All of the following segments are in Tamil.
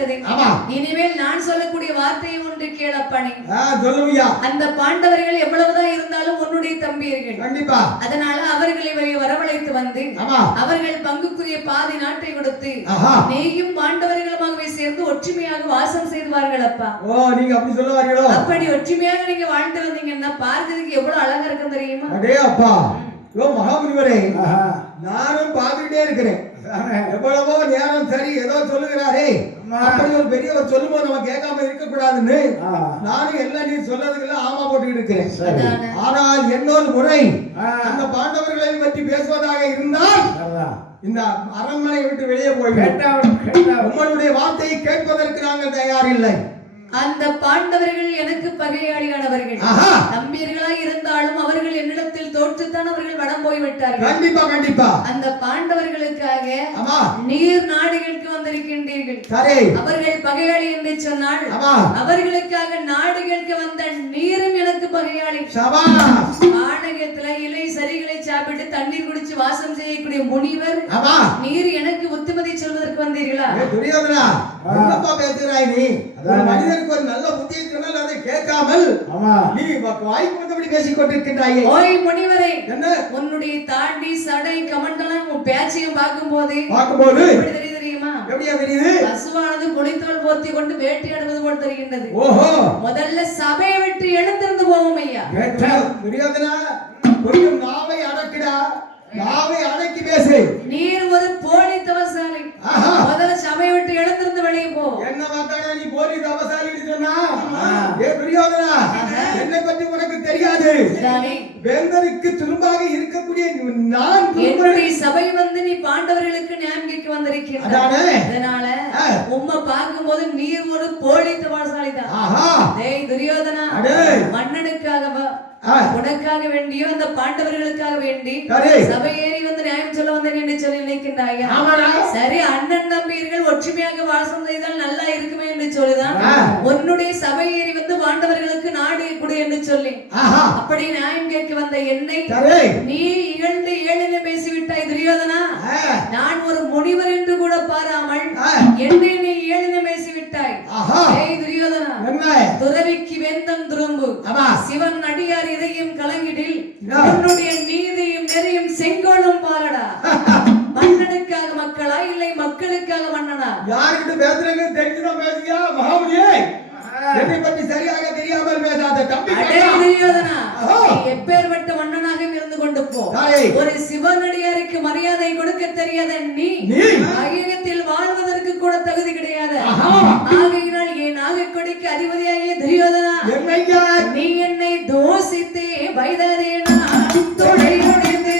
விட்டது. இனிமேல் நான் சொல்லக்கூடிய வார்த்தையை ஒன்று கேளப்பனே. சொல்லுவியா? அந்த பாண்டவர்கள் எவ்வளவுதான் இருந்தாலும் உன்னுடைய தம்பியர்கள். கண்டிப்பா. அதனால அவர்களை வரவழைத்து வந்து அவர்கள் பங்குக்குரிய பாதி நாட்டை கொடுத்து நீயும் பாண்டவர்களுமாகவே சேர்ந்து ஒற்றுமையாக வாசம் செய்துவார்கள் அப்பா. நீங்க அப்படி சொல்லுவார்களோ? அப்படி ஒற்றுமையாக நீங்க வாழ்ந்து வந்தீங்கன்னா பார்க்கிறதுக்கு எவ்வளவு அழகா இருக்கும் தெரியுமா? அடே அப்பா, மகாமுனிவரே, நானும் பார்த்துக்கிட்டே இருக்கிறேன். எவ்வளவோ நேரம் சரி ஏதோ சொல்லுகிறாரே, அப்படி ஒரு பெரியவர் சொல்லும்போது நம்ம கேட்காம இருக்க கூடாதுன்னு நானும் எல்லாம் நீ சொன்னதுக்கெல்லாம் ஆமா போட்டுக்கிட்டு இருக்கிறேன். ஆனால் இன்னொரு முறை அந்த பாண்டவர்களை பற்றி பேசுவதாக இருந்தால் இந்த அரண்மனை விட்டு வெளியே போய்விட்டோம். உங்களுடைய வார்த்தையை கேட்பதற்கு நாங்கள் தயார் இல்லை. அந்த பாண்டவர்கள் எனக்கு பகையாளியானவர்கள். நம்பியர்களாக இருந்தாலும் அவர்கள் என்னிடத்தில் தோற்றுத்தான் அவர்கள் வடம் போய்விட்டார்கள். கண்டிப்பா கண்டிப்பா. அந்த பாண்டவர்களுக்காக நீர் நாடுகளுக்கு வந்திருக்கின்றீர்கள். அவர்கள் பகையாளி என்று சொன்னால் அவர்களுக்காக நாடுகளுக்கு வந்த நீரும் எனக்கு பகையாளி. ஆணகத்துல இலை சரிகளை சாப்பிட்டு தண்ணீர் குடிச்சு வாசம் செய்யக்கூடிய முனிவர் நீர் எனக்கு புத்திமதி சொல்வதற்கு வந்தீர்களா? ஒரு நல்ல புத்தியை சொன்னால் அதை கேட்காமல் நீ வாய்க்கு வந்தபடி பேசிக் கொண்டிருக்கின்றாயே. ஓய் முனிவரே, உன்னுடைய தாண்டி சடை கமண்டலம் உன் பேச்சையும் பார்க்கும்போது எப்படி தெரியுமா? எப்படியா தெரியுது? பசுவானது குளித்தோல் போர்த்தி கொண்டு வேட்டையாடுவது போல் தெரிகின்றது. முதல்ல சபையை விட்டு எழுந்திருந்து போவோம் ஐயா. தெரியாதுனா கொஞ்சம் நாவை அடக்கிடா, நாவை அடக்கி பேசு. நீர் ஒரு போலி தவசாலி. முதல்ல சபையை விட்டு எழுந்திருந்து வெளியே போ. என்ன வார்த்தை நீ போலி தவசாலி சொன்னா? துரியோதனா, என்னை பற்றி உனக்கு தெரியாது. வேந்தனுக்கு துரும்பாக இருக்கக்கூடிய நான் என்னுடைய சபை வந்து நீ பாண்டவர்களுக்கு நியாயம் கேட்க வந்திருக்கிறாய். அதனால உம்மை பார்க்கும்போது நீர் ஒரு போலி தவசாலி தான். டேய் துரியோதனா, மன்னனுக்காகவா உனக்காக வேண்டியோ அந்த பாண்டவர்களுக்காக வேண்டி சபை ஏறி வந்து நியாயம் சொல்ல வந்தேன் என்று சொல்லி நினைக்கின்றாயா? சரி, அண்ணன் தம்பியர்கள் ஒற்றுமையாக வாசம் செய்தால் நல்லா இருக்குமே என்று சொல்லிதான் உன்னுடைய சபை ஏறி வந்து பாண்டவர்களுக்கு நாடு கொடு என்று சொல்லி அப்படி நியாயம் கேட்க வந்த என்னை நீ இகழ்ந்து ஏளனம் பேசிவிட்டாய் துரியோதனா. நான் ஒரு முனிவர் என்று கூட பாராமல் என்னை நீ ஏளனம் பேசிவிட்டாய். துரியோதனா, துறவிக்கு வெந்தம் துரும்பு சிவன் அடியார் இதயம் கலங்கிடில் உன்னுடைய நீதியும் நெறியும் செங்கோலும் பாலடா. மன்னனுக்காக மக்களா இல்லை மக்களுக்காக மன்னனா? யார்கிட்ட பேசுறீங்க தெரிஞ்சுதான் பேசுங்க மகாமுனியே. என்னை பற்றி சரியாக தெரியாமல் பேசாத தம்பி. துரியோதனா, எப்பேற்பட்ட மன்னனாக இருந்து கொண்டு போ. ஒரு சிவனடியாருக்கு மரியாதை கொடுக்க தெரியாத நீ அகிலத்தில் வாழ்வதற்கு கூட தகுதி கிடையாது. ஆகையினால் என் நாகக்கொடிக்கு அதிபதியாகிய துரியோதனா, நீ என்னை தோசித்தே வைதரே நான் தொலை முடிந்தே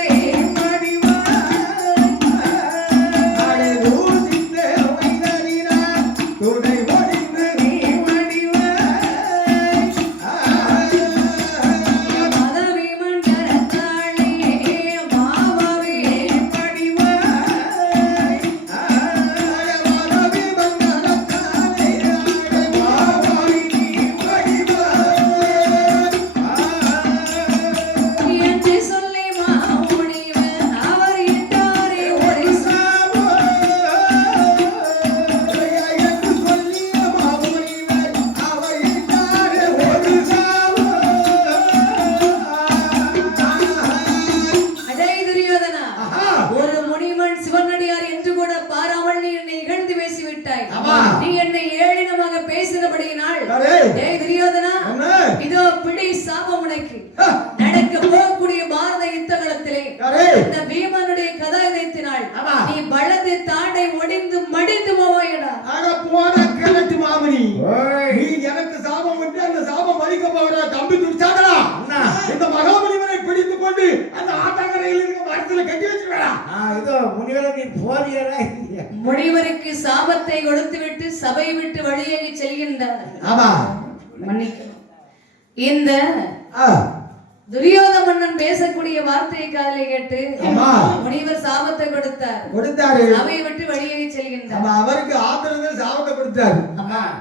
முனிவருக்கு சாபத்தை கொடுத்துவிட்டு சபை விட்டு வெளியேறி செல்கின்றார். இந்த துரியோத மன்னன் பேசக்கூடிய வார்த்தையை காதலை கேட்டு முனிவர் சாபத்தை கொடுத்தாரு. சபையை விட்டு வெளியேறி செல்கின்றார். அவருக்கு ஆத்திரத்தில் சாபத்தை கொடுத்தாரு.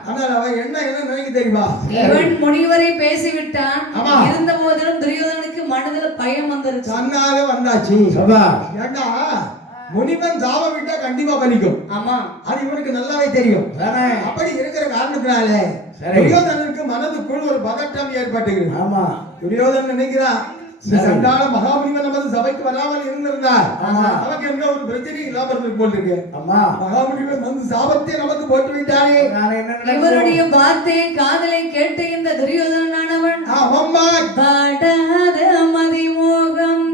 ஆனால் அவர் என்ன நினைக்க தெரியுமா? இவன் முனிவரை பேசிவிட்டான். இருந்த போதிலும் துரியோதனுக்கு மனதில் பயம் வந்துருச்சு. சொன்னாலே வந்தாச்சு. ஏண்டா முனிவன் சாபம் விட்டா கண்டிப்பா பலிக்கும். ஆமா, அது இவனுக்கு நல்லாவே தெரியும். அப்படி இருக்கிற காரணத்தினால துரியோதனனுக்கு மனதுக்குள் ஒரு பதட்டம் ஏற்பட்டுகிறது. ஆமா, துரியோதனன் நினைக்கிறான், சண்டாள மகாமுனிவன் நமது சபைக்கு வராமல் இருந்திருந்தார் நமக்கு எந்த ஒரு பிரச்சனையும் இல்லாம இருந்து போட்டிருக்கு. மகாமுனிவன் வந்து சாபத்தை நமக்கு போட்டு விட்டாரே. இவருடைய வார்த்தை காதலை கேட்டு இந்த துரியோதனனானவன் அம்மா பாடாத மதிமோகம்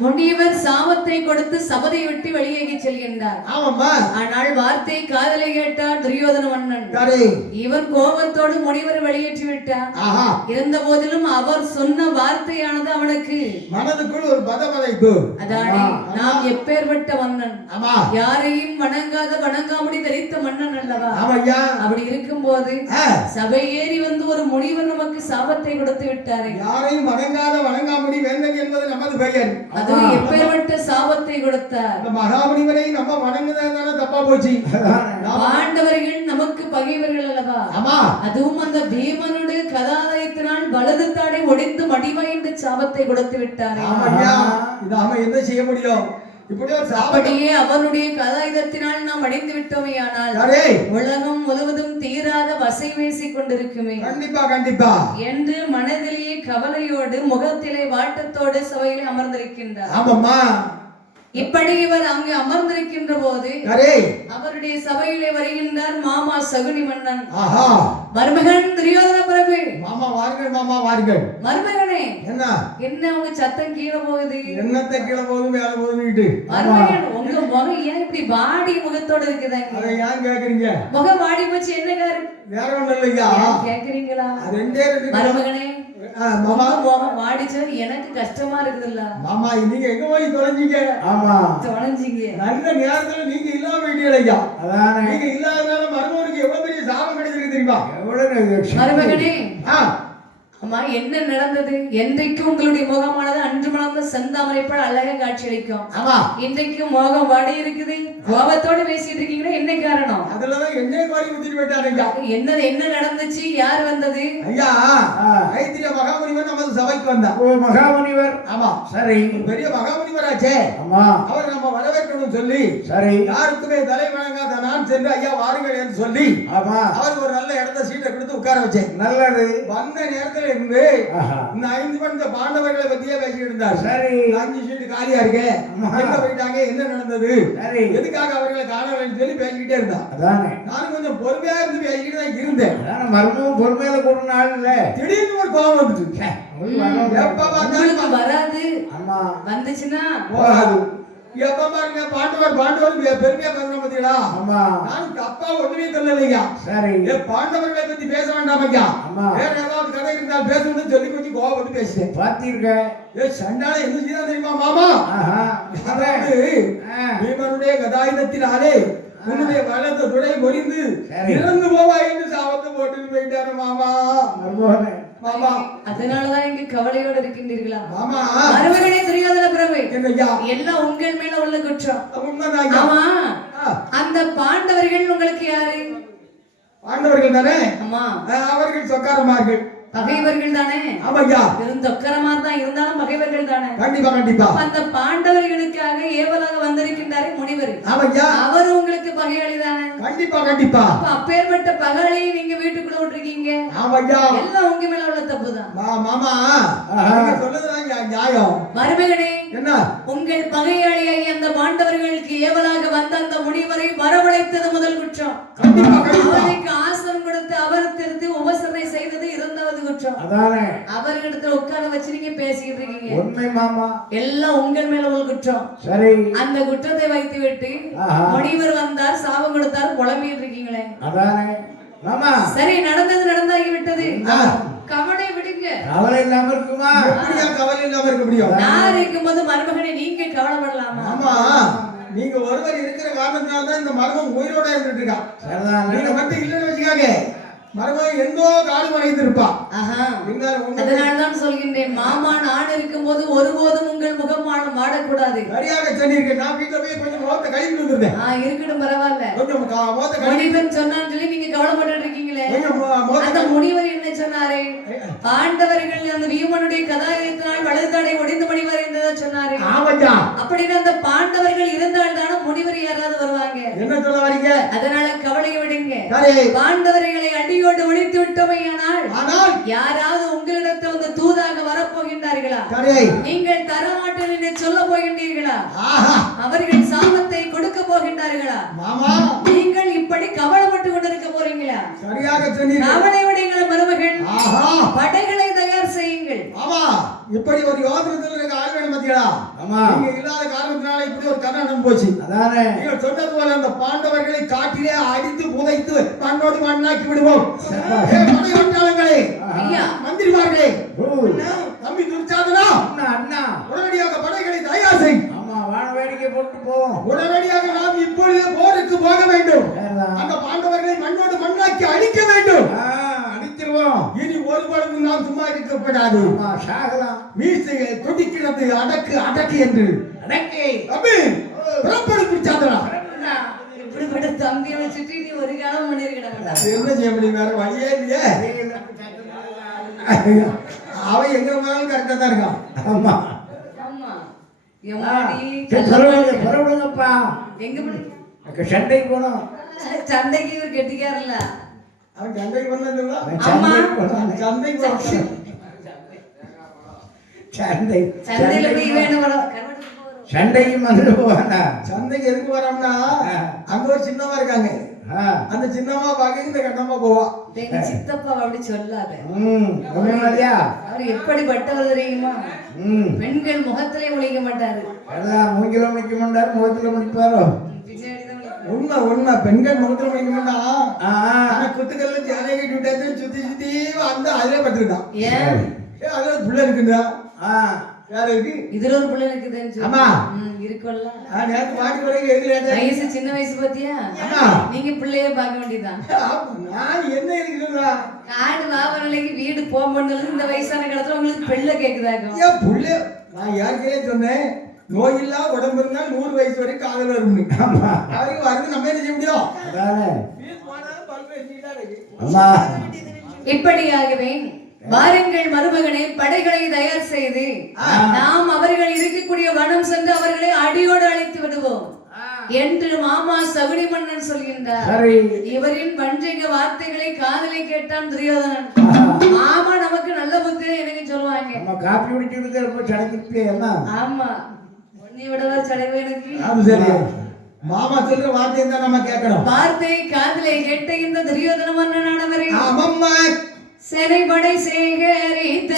முனிவர் சாபத்தை கொடுத்து சபதை விட்டு வெளியேறி செல்கின்றார். ஆனால் வார்த்தை காதலை கேட்டார் துரியோதன மன்னன். இவன் கோபத்தோடு முனிவர் வெளியேற்றி விட்டார். இருந்த போதிலும் அவர் சொன்ன வார்த்தையானது அவனுக்கு மனதுக்குள் ஒரு பதபதைப்பு. அதானே நாம் எப்பேற்பட்ட மன்னன், யாரையும் வணங்காமுடி தரித்த மன்னன் அல்லவா? அப்படி இருக்கும் போது சபை ஏறி வந்து ஒரு முனிவர் நமக்கு சாபத்தை கொடுத்து விட்டாரே. யாரையும் வணங்காமுடி வேண்டும் என்பது நமது பெயர். அது எப்பேற்பட்ட சாபத்தை கொடுத்தார். மகாமுனிவரை நம்ம வணங்குறதுனால தப்பா போச்சு. பாண்டவர்கள் நமக்கு பகைவர்கள் அல்லவா? அதுவும் அந்த பீமனுடைய கதாதயத்தினால் வலது தாடை ஒடிந்து மடிமையின்ற சாபத்தை கொடுத்து விட்டார். இதாம என்ன செய்ய முடியும்? அப்படியே அவனுடைய கதாயுதத்தினால் நாம் அடைந்து விட்டோமே. ஆனால் உலகம் முழுவதும் தீராத வசை வீசிக் கொண்டிருக்குமே. கண்டிப்பா என்று மனதிலேயே கவலையோடு முகத்திலே வாட்டத்தோடு சபையில் அமர்ந்திருக்கின்றார். இப்படி இவர் அங்கு அமர்ந்திருக்கின்ற போது அவருடைய சபையிலே வருகின்றார் மாமா சகுனி மன்னன். மருமகன் துரியோதன பிரபு. மாமா வாருங்கள், மாமா வாருங்கள். மருமகனே, என்ன உங்க சத்தம் கீழே போகுது? என்னத்தை கீழே போகுது மேல போகுது? மருமகன், உங்க முகம் ஏன் இப்படி வாடி முகத்தோட இருக்குதாங்க? அதை ஏன் கேக்குறீங்க? முகம் வாடி போச்சு, என்ன காரணம்? வேற ஒண்ணும் இல்லையா கேக்குறீங்களா? ரெண்டே மருமகனே, மாமா முகம் வாடிச்சு எனக்கு கஷ்டமா இருக்குதுல்ல. மாமா நீங்க எங்க போய் தொலைஞ்சீங்க? தொலைஞ்சீங்க நல்ல நேரத்துல நீங்க இல்லாம வேண்டியலையா? அதானே நீங்க இல்லாதனால மருமகனுக்கு எவ்வளவு பெரிய சாபம் கிடைச்சிருக்கு தெரியுமா? மருமகனே, அம்மா என்ன நடந்தது? என்றைக்கு உங்களுடைய முகமானது அன்று மலர்ந்த செந்தாமரை போல அழகா காட்சியளிக்கும். இன்றைக்கு முகம் வாடி இருக்குது, கோபத்தோட பேசிட்டு இருக்கீங்களா? என்ன காரணம்? அதுலதான் என்னைய கோரி ஊத்திட்டு போயிட்டாருங்க. என்னது, என்ன நடந்துச்சு? யார் வந்தது? ஐயா, ஐத்திரிய மகாமுனிவர் நமது சபைக்கு வந்தார். ஓ, மகாமுனிவர். ஆமா, சரி. பெரிய மகாமுனிவராச்சே. ஆமா, அவர் நம்ம வரவேற்கணும் சொல்லி சரி யாருக்குமே தலை வணங்காத நான் சென்று ஐயா வாருங்கள் என்று சொல்லி அவர் ஒரு நல்ல இடத்த சீட்டை கொடுத்து உட்கார வச்சேன். நல்லது. வந்த நேரத்துல இருந்து இந்த 5 மணி பாண்டவர்களை பத்தியே பேசிட்டு இருந்தார். சரி, 5 சீட்டு காலியா இருக்கு, எங்க போயிட்டாங்க, என்ன நடந்தது, எதுக்காக அவர்களை காணவில்லைன்னு சொல்லி பேசிக்கிட்டே இருந்தா. நானும் கொஞ்சம் பொறுமையா இருந்து பேசிக்கிட்டு தான் இருந்தேன். மர்மம் பொறுமையில கூட நாள் இல்ல, திடீர்னு ஒரு கோபம் வந்துச்சு. வராது, வந்துச்சுன்னா போகாது. எப்ப பாருங்க பாண்டவர் பெருமையா பேசுறோம் பாத்தீங்களா? நான் தப்பா ஒண்ணுமே சொல்லலையா? சரி, பாண்டவர்களை பத்தி பேச வேண்டாம் ஐயா, வேற ஏதாவது கதை இருந்தால் பேசணும்னு சொல்லி கொஞ்சம் கோபப்பட்டு பேசுறேன். பாத்தீங்க சண்டால என்ன செய்ய தெரியுமா மாமா? பீமனுடைய கதாயுதத்தினாலே உன்னுடைய வலது துடை முறிந்து இறந்து போவா என்று சாபத்தை போட்டு போயிட்டாரு மாமா. மாமா, அதனாலதான் இங்க கவலையோடு இருக்கின்றீர்களா? மாமா, மருமகனே துரியோதன பிரபு, என்னய்யா எல்லாம் உங்கள் மேல உள்ள குற்றம். உண்மைதான். ஆமா, அந்த பாண்டவர்கள் உங்களுக்கு யாரு? பாண்டவர்கள் தானே? ஆமா. அவர்கள் சொக்காரமார்கள், பகைவர்கள் தானே? ஆமாய்யா. இருந்தொக்கரமா தான் இருந்தாலும் பகைவர்கள் தானே? கண்டிப்பா கண்டிப்பா. அந்த பாண்டவர்களுக்காக ஏவலாக வந்திருக்கின்றாரே முனிவர், ஆமாய்யா. அவர் உங்களுக்கு பகையாளி தானே? கண்டிப்பா கண்டிப்பா. அப்ப அப்பேற்பட்ட பகையாளியை நீங்க வீட்டுக்குள்ள விட்டுருக்கீங்க. ஆமாய்யா. எல்லாம் உங்க மேல உள்ள தப்புதான். மாமா நீங்க சொல்றதுதான் நியாயம். மருமகனே, என்ன உங்கள் பகையாளியாகி அந்த பாண்டவர்களுக்கு ஏவலாக வந்த அந்த முனிவரை வரவழைத்தது முதல் குற்றம். கண்டிப்பா கண்டிப்பா. அவருக்கு ஆசனம் கொடுத்து அவர் திருத்தி உபசரணை செய்தது இரண்டாவது குற்றம். அதானே அவர்களிடத்துல உட்கார வச்சு நீங்க பேசிக்கிட்டு இருக்கீங்க. உண்மை மாமா. எல்லாம் உங்கள் மேல உள்ள குற்றம். சரி. அந்த குற்றத்தை வைத்து விட்டு முனிவர் வந்தார், சாபம் கொடுத்தார், புலம்பிட்டு இருக்கீங்களே. அதானே மாமா. சரி, நடந்தது நடந்தாகி விட்டது. கவலை விடுங்க. கவலை இல்லாம இருக்குமா? எப்படியா கவலை இல்லாம இருக்க முடியும்? நான் இருக்கும்போது மருமகனை நீங்க கவலைப்படலாமா? ஆமா, நீங்க ஒருவர் இருக்கிற காரணத்தினால தான் இந்த மர்மம் உயிரோட இருந்துட்டு இருக்கா. நீங்க மட்டும் இல்லைன்னு வச்சுக்காங்க, மர்மம் எங்கோ காடு மறைந்திருப்பா. அதனால்தான் சொல்கின்றேன், மாமா நான் இருக்கும்போது ஒருபோதும் உங்கள் முகம் மாடக்கூடாது. சரியாக சொன்னீர்கள். நான் வீட்டுல போய் கொஞ்சம் முகத்தை கழிவு வந்துருந்தேன். இருக்கட்டும், பரவாயில்ல. கொஞ்சம் முகத்தை முனிவன் சொன்னான்னு சொல்லி நீங்க கவலைப்பட்டு இருக்கீங்களே. அந்த முனிவர் என்ன சொன்னாரு? பாண்டவர்கள் அந்த வீமனுடைய கதாயத்தினால் வலதுதாடை ஒடிந்து மணிவர் என்றதை சொன்னாரு. அப்படின்னு அந்த பாண்டவர்கள் இருந்தால் தானே முனிவர் யாராவது வருவாங்க. என்ன சொல்ல வரீங்க? அதனால கவலையை விடுங்க. பாண்டவர்களை அடியோடு ஒழித்து விட்டோமையானால் யாராவது உங்களிடத்தில் வந்து தூதாக வரப்போகின்றார்களா? நீங்கள் தரமாட்டேன் என்று சொல்ல போகின்றீர்களா? அவர்கள் சாபத்தை கொடுக்க போகின்றார்களா? நீங்கள் இப்படி கவலைப்பட்டு கொண்டிருக்க போறீங்களா? சரியாக சொன்னீர்கள். கவலை விடுங்கள் மருமகன், படைகளை தயார் செய்யுங்கள். இப்படி ஒரு யோசனை ஆள் வேணும் மத்தியா. நீங்க இல்லாத காரணத்தினால இப்படி ஒரு கர்நாடகம் போச்சு. அதானே நீங்க சொன்னது போல அந்த பாண்டவர்களை காட்டிலே அடித்து புதைத்து மண்ணோடு மண்ணாக்கி விடுவோம். படை வட்டாளங்களே, மந்திரிமார்களே, தம்பி துர்ச்சாதனா, அண்ணா உடனடியாக படைகளை தயார் செய். வான வேடிக்கை போட்டு போவோம். உடனடியாக நாம் இப்பொழுது போருக்கு போக வேண்டும். அந்த பாண்டவர்களை மண்ணோடு மண்ணாக்கி அழிக்க வேண்டும். அழித்திருவோம். இனி ஒரு பொழுதும் நாம் சும்மா இருக்கப்படாது. மீசையை துடிக்கிறது, அடக்கு அடக்கு என்று அடக்கி அபி புறப்படுத்து சாதனா. இப்படிப்பட்ட தம்பியை வச்சுட்டு நீ ஒரு காலம் பண்ணிருக்க மாட்டான். என்ன செய்ய முடியும்? வேற வழியே இல்லையே. அவன் எங்க போனாலும் கரெக்டா தான் இருக்கான். ஆமா சண்டைக்கு போனோம். சண்டைக்கு இவர் கெட்டிக்காரல்ல. அவன் சண்டைக்கு போனா சண்டைக்கு வந்து போவானா? சந்தைக்கு எதுக்கு வரோம்னா, அங்க ஒரு சின்னமா இருக்காங்க. அந்த சின்னமா பாக்க இந்த கட்டமா போவா. சித்தப்பா அப்படி சொல்லாத. அவர் எப்படிப்பட்டவர் தெரியுமா? பெண்கள் முகத்திலே முழிக்க மாட்டாரு. மூங்கில முடிக்க மாட்டாரு, முகத்துல முடிப்பாரோ? உண்மை உண்மை. பெண்கள் முகத்துல முடிக்க மாட்டான். குத்துக்கல்ல ஜானகி விட்டாச்சு சுத்தி சுத்தி வந்து அதுல பட்டுருக்கான். ஏன் அதுல புள்ள இருக்குதா? யாரு இருக்கு? இதுல ஒரு புள்ள இருக்குதுன்னு. ஆமா இருக்குல்ல. நேத்து மாட்டி வரைக்கும் வயசு சின்ன வயசு பத்தியா? நீங்க பிள்ளைய பார்க்க வேண்டியதான். நான் என்ன இருக்குதுங்களா? காடு வாவரலைக்கு வீடு போகும்போது இந்த வயசான காலத்துல உங்களுக்கு பிள்ளை கேக்குதாங்க. ஏன் புள்ள? நான் யாருக்கே சொன்னேன், நோயில்லா உடம்பு இருந்தா 100 வயசு வரைக்கும் காதல் வரும். அவருக்கு வருது, நம்ம என்ன செய்ய முடியும்? இப்படியாகவே வாருங்கள் மருமகனே, படைகளை தயார் செய்து நாம் அவர்கள் இருக்கக்கூடிய வனம் சென்று அவர்களை அடியோடு அழைத்து விடுவோம் என்று மாமா சகுனி மன்னன் சொல்கின்றார். இவரின் வஞ்சக வார்த்தைகளை காதலை கேட்டான் துரியோதனன். மாமா நமக்கு நல்ல புத்தி எனக்கு சொல்லுவாங்க. காப்பி குடிக்கிறது. ஆமா, உன்னை விடவா சடைவு எனக்கு. மாமா சொல்ற வார்த்தையை தான் நம்ம கேட்கணும். வார்த்தையை காதலை கேட்ட இந்த துரியோதன மன்னனானவரை செனைபடை சேகரித்த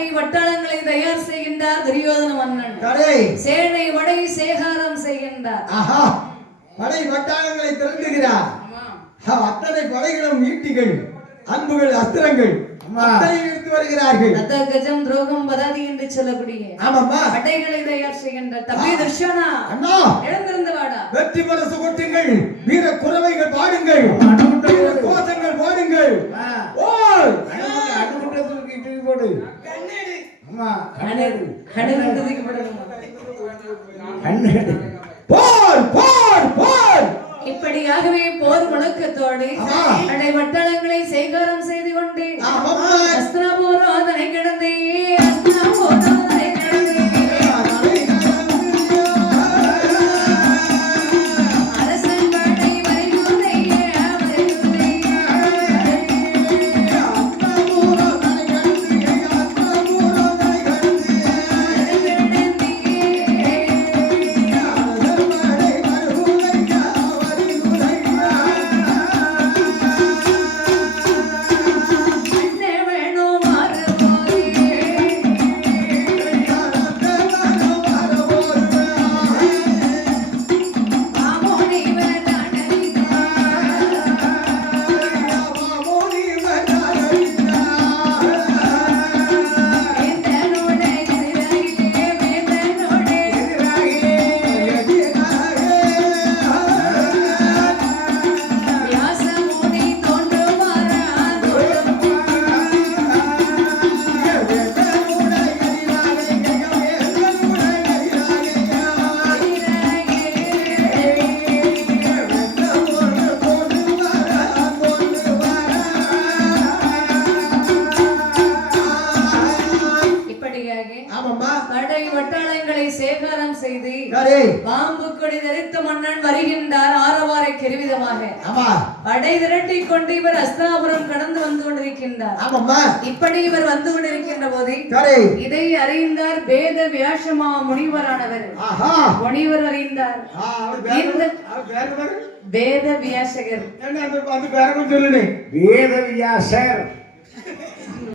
படை வட்டாளங்களை தயார் செய்கின்றார் துரியோதன மன்னன். சரி. சேனை வடை சேகாரம் செய்கின்றார். ஆஹா, படை வட்டாரங்களை திரண்டுகிறார். அத்தனை படைகளும் ஈட்டிகள், அம்புகள், அஸ்திரங்கள் அத்தனை எடுத்து வருகிறார்கள். ரத கஜம் துரோகம் பதாதி என்று சொல்லக்கூடிய ஆமாம்மா, படைகளை தயார் செய்கின்றார். தம்பி தர்ஷனா, அண்ணா எழுந்திருந்து வாடா. வெற்றி மனசு கொட்டுங்கள், வீர குறவைகள் பாடுங்கள், வீர கோஷங்கள் பாடுங்கள். ஓய் அடுத்த தூக்கி போடு. அம்மா கணக்கு படணுமா? கண்ணு போர் போர் போர். இப்படியாகவே போர் முழக்கத்தோடு படை வட்டாளங்களை சேகாரம் செய்து கொண்டு அஸ்திரபோராதனை கிடந்தே அஸ்திரபோராதனை கிடந்தே அரசன் படை வரையுதையே வரையுதையே படை வட்டாளங்களை சேகாரம் செய்து பாம்பு கொடி தரித்த மன்னன் வருகின்றார். ஆரவாரை கெருவிதமாக படை திரட்டி கொண்டு இவர் அஸ்தாபுரம் கடந்து வந்து கொண்டிருக்கின்றார். இப்படி இவர் வந்து கொண்டிருக்கின்ற போது இதை அறிந்தார் வேத வியாசமா முனிவரானவர். முனிவர் அறிந்தார். வேத வியாசகர் வேத வியாசர்